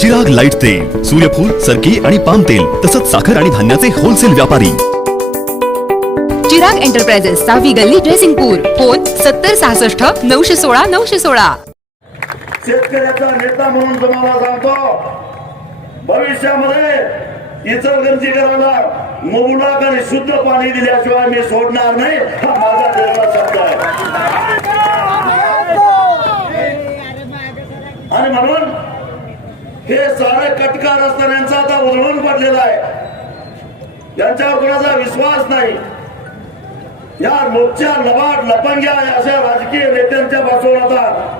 Chirag light तेल सूर्यफूल सरकी आणि पाम तेल तसंच साखर आणि धान्याचे होलसेल व्यापारी. चिराग एंटरप्राइजेस सहावी गल्ली ड्रेसिंगपूर फोन सत्तर सहासष्ट नऊशे सोळा नऊशे सोळा. शेतकऱ्याचा नेता म्हणून तुम्हाला सांगतो भविष्यामध्ये इचलगंजीकरांना मुबलक आणि शुद्ध पाणी दिल्याशिवाय मी सोडणार नाही हा माझा शब्द आहे आणि म्हणून हे सारे कटका रस्त्यांचा आता उजळून पडलेला आहे. यांच्यावर कोणाचा विश्वास नाही. या मोठ्या लबाड लपंग्या अशा राजकीय नेत्यांच्या पासून आता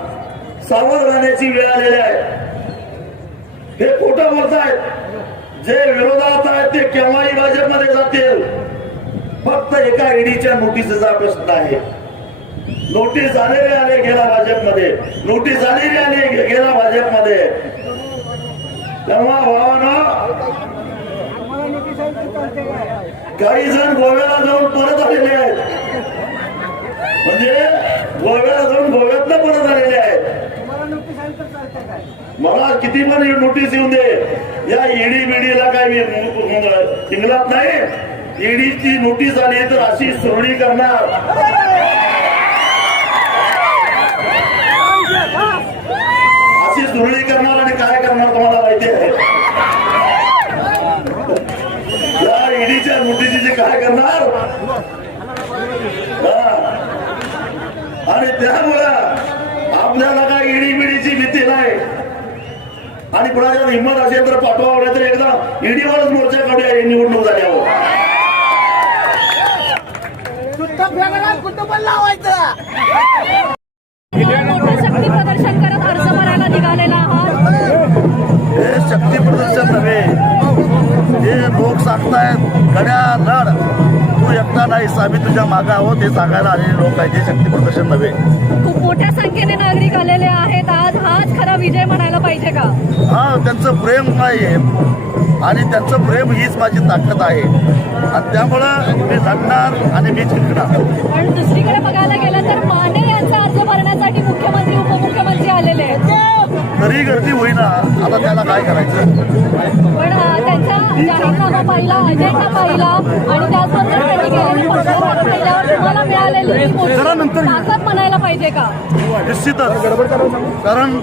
सावध राहण्याची वेळ आलेली आहे. हे खोटं बोलतायत. जे विरोधात आहेत ते केव्हाही भाजपमध्ये जातील. फक्त एका ईडीच्या नोटीसचा प्रश्न आहे. नोटीस आलेली आले गेला भाजपमध्ये. नोटीस आलेली आली गेला भाजपमध्ये. तेव्हा भावानं. काही जण गोव्याला जाऊन परत आलेले आहेत. म्हणजे गोव्याला जाऊन गोव्यातनं परत आलेले आहेत. मला किती पण नोटीस येऊन दे. या ईडी बिडीला काय मी इंग्लात नाही. ईडीची नोटीस आली तर अशी सुरळी करणार अशी सुरळी करणार आणि काय करणार तुम्हाला माहिती आहे या ईडीच्या नोटीसीचे काय करणार हा. आणि त्यामुळं आपल्याला काय ईडी बिडीची भीती नाही. आणि कुणाच्या हिंमत असेल तर पाठवावं नाही तर एकदा ईडीवरच मोर्चा काढूया ही निवडणूक झाल्यावर. शुद्ध फेकणार कुटुंब लावायचं. मोठं शक्ती प्रदर्शन करत अर्ज भरायला निघालेला नाहीस आम्ही तुझ्या मागे आहोत हे सांगायला आलेले लोक आहेत हे शक्ती प्रदर्शन नव्हे. खूप मोठ्या संख्येने नागरिक आलेले आहेत. आज हाच खरा विजय म्हणायला पाहिजे का? हा त्यांचं प्रेम आहे. आणि त्यांचं प्रेम हीच माझी ताकद आहे. आणि त्यामुळं मी लढणार आणि मी जिंकणार. पण दुसरीकडे बघायला गेलं तर माने यांचा अर्ज भरण्यासाठी मुख्यमंत्री उपमुख्यमंत्री आलेले आहेत. तरी गर्दी होईना. आता त्याला काय करायचं? पण जाहीरनामा पाहिला अजेंडा पाहिला आणि त्याचबरोबर त्यांनी केलेली पक्षवाद पाहिल्यावर तुम्हाला मिळालेली मोठी ताकद म्हणायला पाहिजे का? निश्चितच. कारण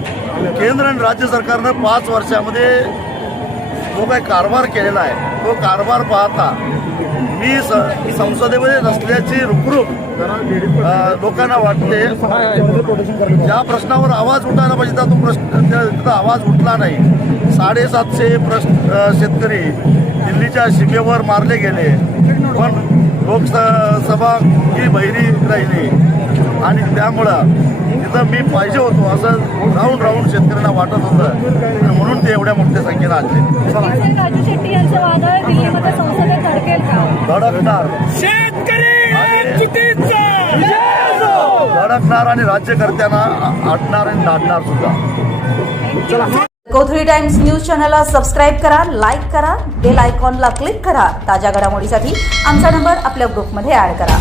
केंद्र आणि राज्य सरकारनं पाच वर्षामध्ये जो काही कारभार केलेला आहे तो कारभार पाहता ही स- संसदेमध्ये नसल्याची रुखरुख लोकांना वाटते. ज्या प्रश्नावर आवाज उठायला पाहिजे तो प्रश्न तिथं आवाज उठला नाही. साडेसातशे प्रश्न शेतकरी दिल्लीच्या सीमेवर मारले गेले. पण लोकसभा ही बहिरी राहिली. आणि त्यामुळं तिथं मी पाहिजे होतो असं राहून राहून शेतकऱ्यांना वाटत होतं. म्हणून ते एवढ्या मोठ्या संख्येनं आले धडकेल का धडकणार धडकणार आणि राज्यकर्त्यांना आटणार आणि नाडणार सुद्धा. कोथळी टाइम्स न्यूज चॅनलला सबस्क्राईब करा लाईक करा बेल आयकॉनला क्लिक करा. ताज्या घडामोडीसाठी आमचा नंबर आपल्या ग्रुपमध्ये ऍड करा.